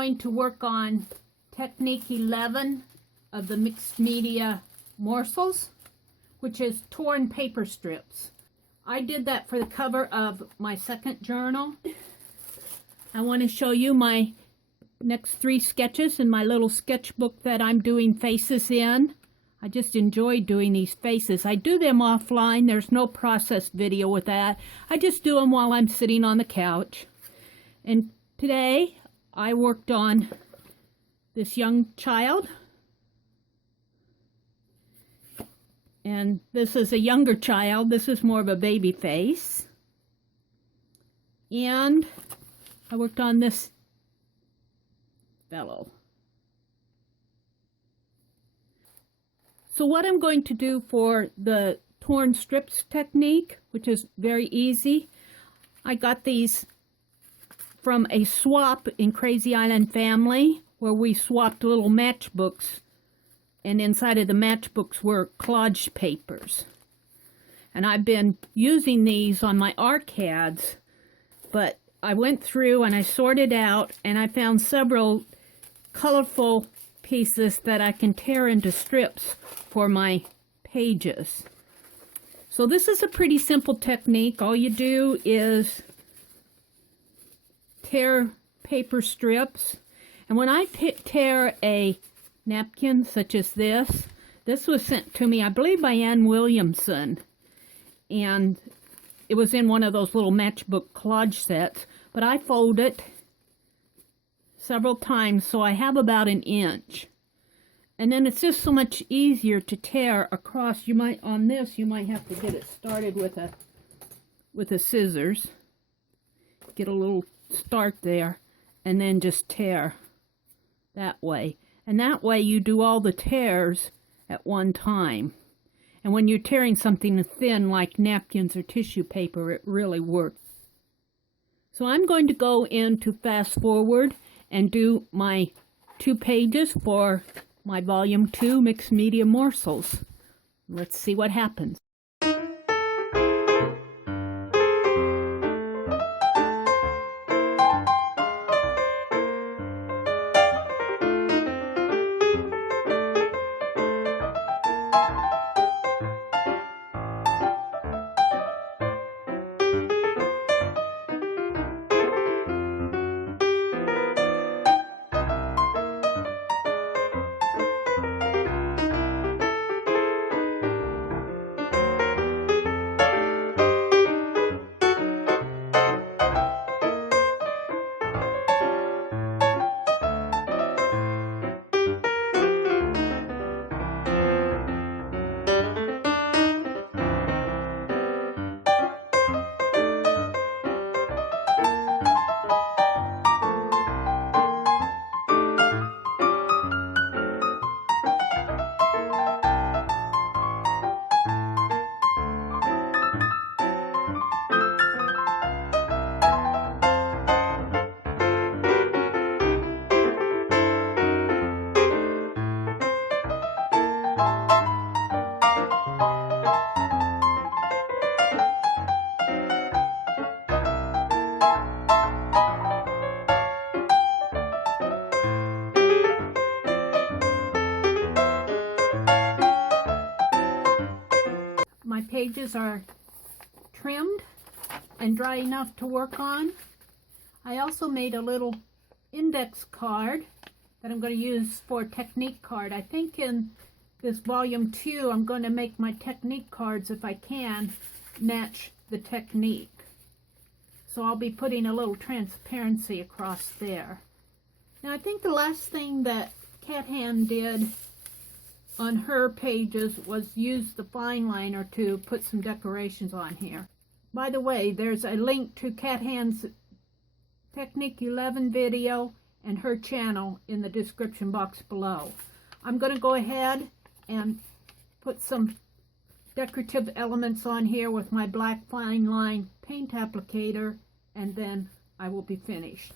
going to work on Technique 11 of the Mixed Media Morsels, which is torn paper strips. I did that for the cover of my second journal. I want to show you my next 3 sketches in my little sketchbook that I'm doing faces in. I just enjoy doing these faces. I do them offline. There's no process video with that. I just do them while I'm sitting on the couch. And today I worked on this young child. And this is a younger child. This is more of a baby face. And I worked on this fellow. So what I'm going to do for the torn strips technique, which is very easy, I got these from a swap in Crazy Island Family, where we swapped little matchbooks, and inside of the matchbooks were collage papers. And I've been using these on my arcads, but I went through and I sorted out, and I found several colorful pieces that I can tear into strips for my pages. So this is a pretty simple technique. All you do is tear paper strips. And when I tear a napkin such as this was sent to me, I believe, by Ann Williamson. And it was in one of those little matchbook collage sets. But I fold it several times, so I have about 1 inch. And then it's just so much easier to tear across. You might, on this, you might have to get it started with a scissors. Get a little start there, and then just tear that way. And that way you do all the tears at one time. And when you're tearing something thin like napkins or tissue paper, it really works. So I'm going to go into fast forward and do my 2 pages for my volume 2 Mixed Media Morsels. Let's see what happens. My pages are trimmed and dry enough to work on. I also made a little index card that I'm going to use for technique card. I think in this volume 2 I'm going to make my technique cards, if I can, match the technique. So I'll be putting a little transparency across there. Now I think the last thing that Cat Hand did on her pages was use the fine liner to put some decorations on here. By the way, there's a link to Cat Hand's Technique 11 video and her channel in the description box below. I'm going to go ahead and put some decorative elements on here with my black FineLine Paint Applicator, and then I will be finished.